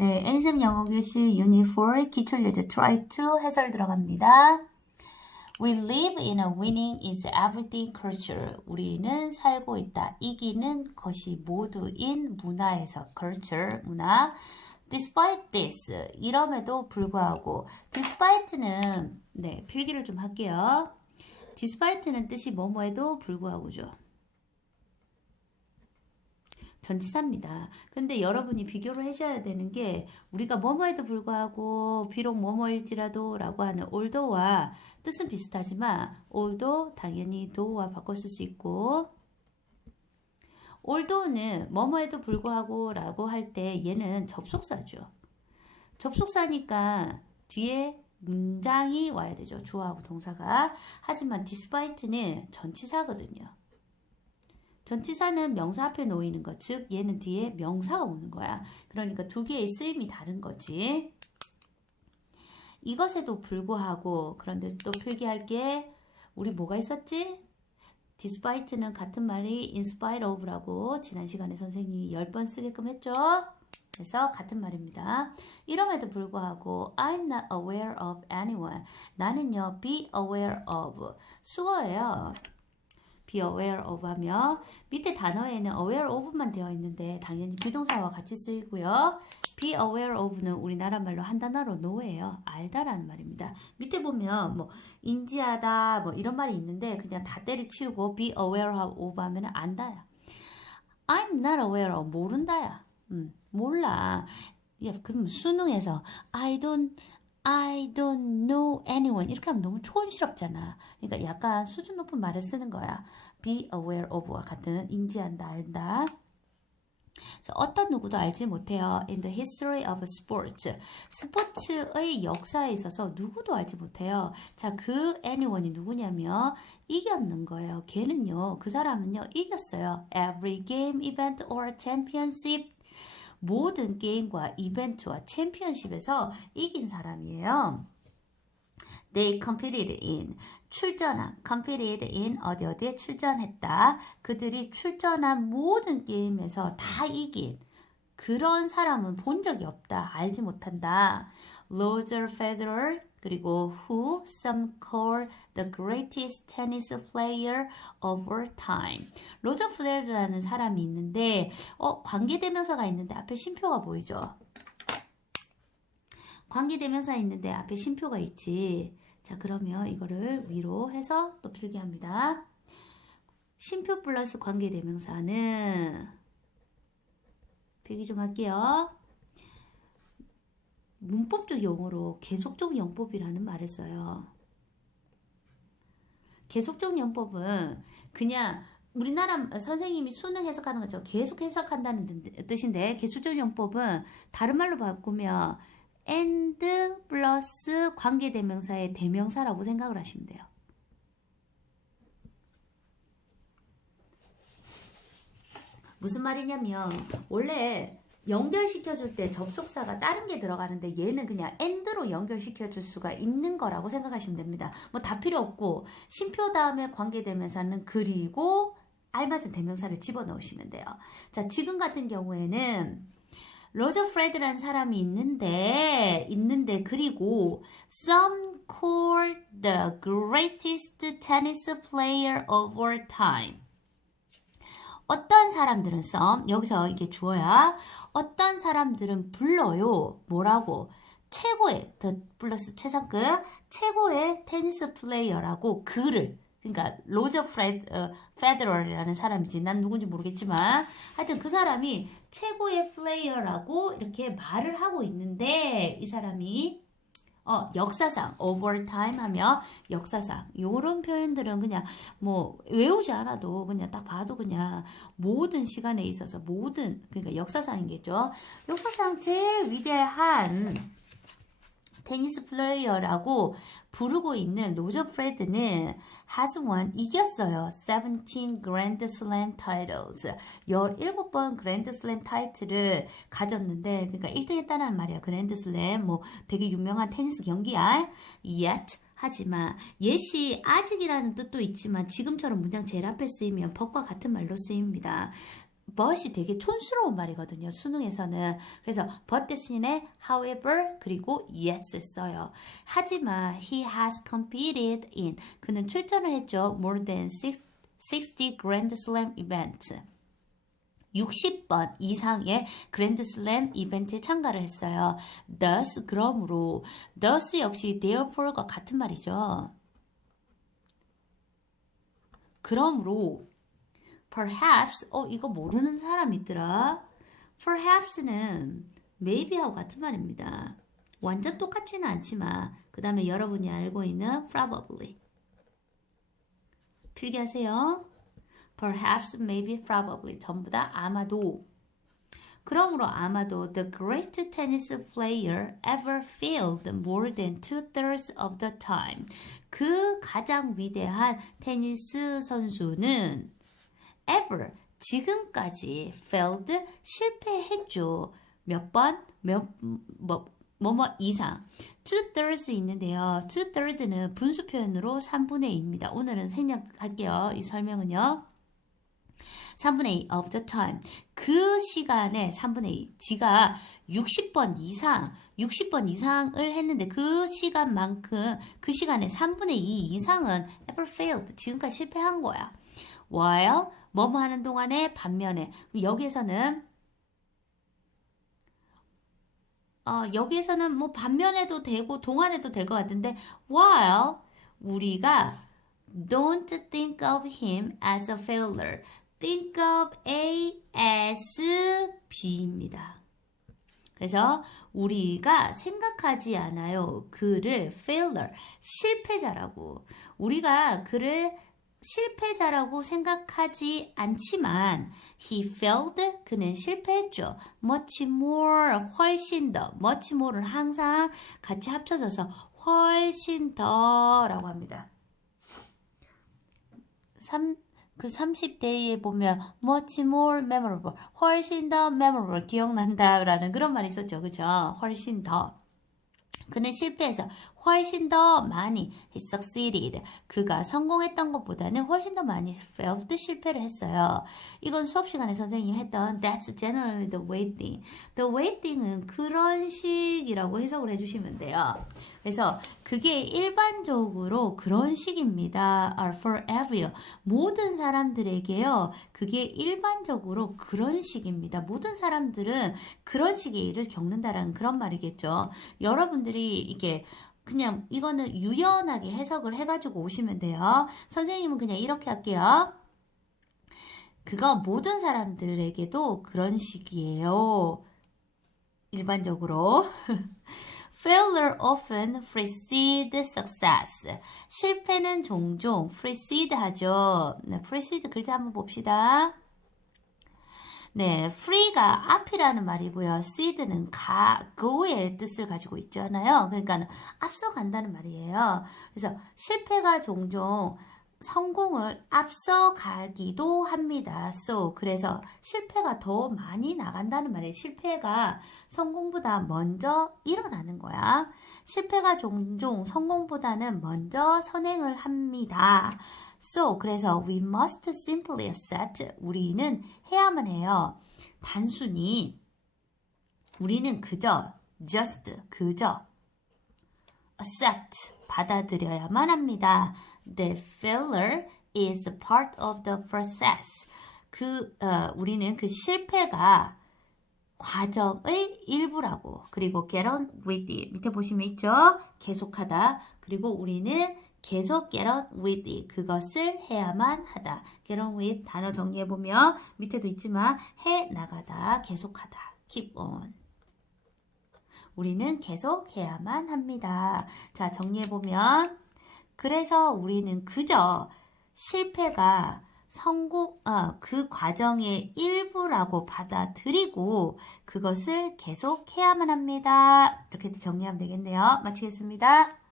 네, N쌤 영어 교실 유닛 4 기출 예제 try to 해설 들어갑니다. We live in a winning is everything culture. 우리는 살고 있다. 이기는 것이 모두인 문화에서 culture, 문화. Despite this, 이럼에도 불구하고 despite는 네, 필기를 좀 할게요. despite는 뜻이 뭐뭐에도 불구하고죠. 전치사입니다. 근데 여러분이 비교를 하셔야 되는 게 우리가 뭐뭐에도 불구하고 비록 뭐뭐일지라도 라고 하는 although와 뜻은 비슷하지만 although 당연히 though와 바꿔 쓸 수 있고 although는 뭐뭐에도 불구하고 라고 할 때 얘는 접속사죠. 접속사니까 뒤에 문장이 와야 되죠. 주어하고 동사가. 하지만 despite는 전치사거든요. 전치사는 명사 앞에 놓이는 것, 즉 얘는 뒤에 명사가 오는 거야. 그러니까 두 개의 쓰임이 다른 거지. 이것에도 불구하고 그런데 또 필기할 게 우리 뭐가 있었지? despite는 같은 말이 in spite of라고 지난 시간에 선생님이 10번 쓰게끔 했죠. 그래서 같은 말입니다. 이럼에도 불구하고 I'm not aware of anyone. 나는요 be aware of 수어예요. be aware of 하며 밑에 단어에는 aware of만 되어 있는데 당연히 비동사와 같이 쓰이고요. be aware of는 우리나라 말로 한 단어로 know예요. 알다라는 말입니다. 밑에 보면 뭐 인지하다 뭐 이런 말이 있는데 그냥 다 때려치우고 be aware of 하면 안다야. I'm not aware of 모른다야. 몰라. 야, 그럼 수능에서 I don't know anyone 이렇게 하면 너무 촌스럽잖아. 그러니까 약간 수준 높은 말을 쓰는 거야. be aware of와 같은 인지한다, 알다. 그래서 어떤 누구도 알지 못해요. In the history of sports. 스포츠의 역사에 있어서 누구도 알지 못해요. 자, 그 anyone이 누구냐면 이겼는 거예요. 걔는요, 그 사람은요, 이겼어요. Every game, event or championship. 모든 게임과 이벤트와 챔피언십에서 이긴 사람이에요. They competed in competed in 어디에 출전했다. 그들이 출전한 모든 게임에서 다 이긴 그런 사람은 본 적이 없다. 알지 못한다. Roger Federer 그리고 who some call the greatest tennis player of all time. 로저 페데러라는 사람이 있는데 관계대명사가 있는데 앞에 쉼표가 보이죠? 관계대명사 있는데 앞에 쉼표가 있지. 자, 그러면 이거를 위로 해서 또 필기합니다. 쉼표 플러스 관계대명사는 필기 좀 할게요. 문법적 용어로 계속적 용법이라는 말을 써요. 계속적 용법은 그냥 우리나라 선생님이 수능 해석하는 거죠. 계속 해석한다는 뜻인데 계속적 용법은 다른 말로 바꾸면 and 플러스 관계대명사의 대명사라고 생각을 하시면 돼요. 무슨 말이냐면 원래 연결시켜줄 때 접속사가 다른 게 들어가는데 얘는 그냥 and로 연결시켜줄 수가 있는 거라고 생각하시면 됩니다. 뭐 다 필요 없고 쉼표 다음에 관계대명사는 그리고 알맞은 대명사를 집어넣으시면 돼요. 자, 지금 같은 경우에는 로저 프레드라는 사람이 있는데 그리고 some call the greatest tennis player of all time. 어떤 사람들은 여기서 이게 주어야 어떤 사람들은 불러요. 뭐라고? 최고의 더 플러스 최상급 최고의 테니스 플레이어라고 그를 그러니까 로저 페더러라는 사람이지 난 누군지 모르겠지만 하여튼 그 사람이 최고의 플레이어라고 이렇게 말을 하고 있는데 이 사람이 역사상 over time 하며 역사상 요런 표현들은 그냥 뭐 외우지 않아도 그냥 딱 봐도 그냥 모든 시간에 있어서 모든 그러니까 역사상이겠죠. 역사상 제일 위대한 테니스 플레이어라고 부르고 있는 로저 프레드는 has won 이겼어요. 17 Grand Slam titles 17번 그랜드 슬램 타이틀을 가졌는데 그러니까 1등 했다는 말이야. 그랜드 슬램 뭐 되게 유명한 테니스 경기야. Yet 하지만 yet이 아직이라는 뜻도 있지만 지금처럼 문장 제일 앞에 쓰이면 but과 같은 말로 쓰입니다. but이 되게 촌스러운 말이거든요. 수능에서는. 그래서 but 대신에 however 그리고 yet을 써요. 하지만 he has competed in 그는 출전을 했죠. more than 60 Grand Slam events. 60번 이상의 그랜드슬램 이벤트에 참가를 했어요. thus 그러므로 thus 역시 therefore과 같은 말이죠. 그러므로 perhaps 이거 모르는 사람 있더라. perhaps는 maybe하고 같은 말입니다. 완전 똑같지는 않지만 그 다음에 여러분이 알고 있는 probably 필기하세요. perhaps, maybe, probably 전부 다 아마도. 그러므로 아마도 the greatest tennis player ever failed more than 2/3 of the time. 그 가장 위대한 테니스 선수는 ever 지금까지 failed 실패했죠. 몇 번? 뭐뭐 이상. 2/3 있는데요. 2/3는 분수 표현으로 3분의 2입니다. 오늘은 생략할게요. 이 설명은요. 3분의 2 of the time. 그 시간에 3분의 2. 지가 60번 이상을 했는데 그 시간만큼 그 시간에 3분의 2 이상은 ever failed. 지금까지 실패한 거야. while 뭐뭐 하는 동안에 반면에 여기에서는 뭐 반면에도 되고 동안에도 될 것 같은데 while 우리가 don't think of him as a failure. think of A as B입니다. 그래서 우리가 생각하지 않아요. 그를 failure, 실패자라고. 우리가 그를 실패자라고 생각하지 않지만 he failed, 그는 실패했죠. much more, 훨씬 더. much more를 항상 같이 합쳐져서 훨씬 더라고 합니다. 30대에 보면 much more memorable, 훨씬 더 memorable, 기억난다라는 그런 말이 있었죠. 그죠? 훨씬 더. 그는 실패해서 훨씬 더 많이 he succeeded. 그가 성공했던 것보다는 훨씬 더 많이 failed, 실패를 했어요. 이건 수업 시간에 선생님이 했던 that's generally the way thing. the way thing은 그런 식이라고 해석을 해주시면 돼요. 그래서 그게 일반적으로 그런 식입니다. are for everyone. 모든 사람들에게요. 그게 일반적으로 그런 식입니다. 모든 사람들은 그런 식의 일을 겪는다라는 그런 말이겠죠. 여러분들이 이게 그냥 이거는 유연하게 해석을 해가지고 오시면 돼요. 선생님은 그냥 이렇게 할게요. 그거 모든 사람들에게도 그런 식이에요. 일반적으로. Failure often precedes success. 실패는 종종 precede 하죠. 네, precede 글자 한번 봅시다. 네, free가 앞이라는 말이고요. seed는 go의 뜻을 가지고 있잖아요. 그러니까 앞서간다는 말이에요. 그래서 실패가 종종 성공을 앞서가기도 합니다. So, 그래서 실패가 더 많이 나간다는 말이에요. 실패가 성공보다 먼저 일어나는 거야. 실패가 종종 성공보다는 먼저 선행을 합니다. So, 그래서 we must simply accept. 우리는 해야만 해요. 단순히 우리는 그저 accept 받아들여야만 합니다. The failure is part of the process. 우리는 그 실패가 과정의 일부라고. 그리고 get on with it. 밑에 보시면 있죠? 계속하다. 그리고 우리는 계속 get on with it. 그것을 해야만 하다. get on with 단어 정리해보면 밑에도 있지만 해나가다, 계속하다. keep on. 우리는 계속 해야만 합니다. 자, 정리해보면 그래서 우리는 그저 실패가 그 과정의 일부라고 받아들이고 그것을 계속 해야만 합니다. 이렇게 정리하면 되겠네요. 마치겠습니다.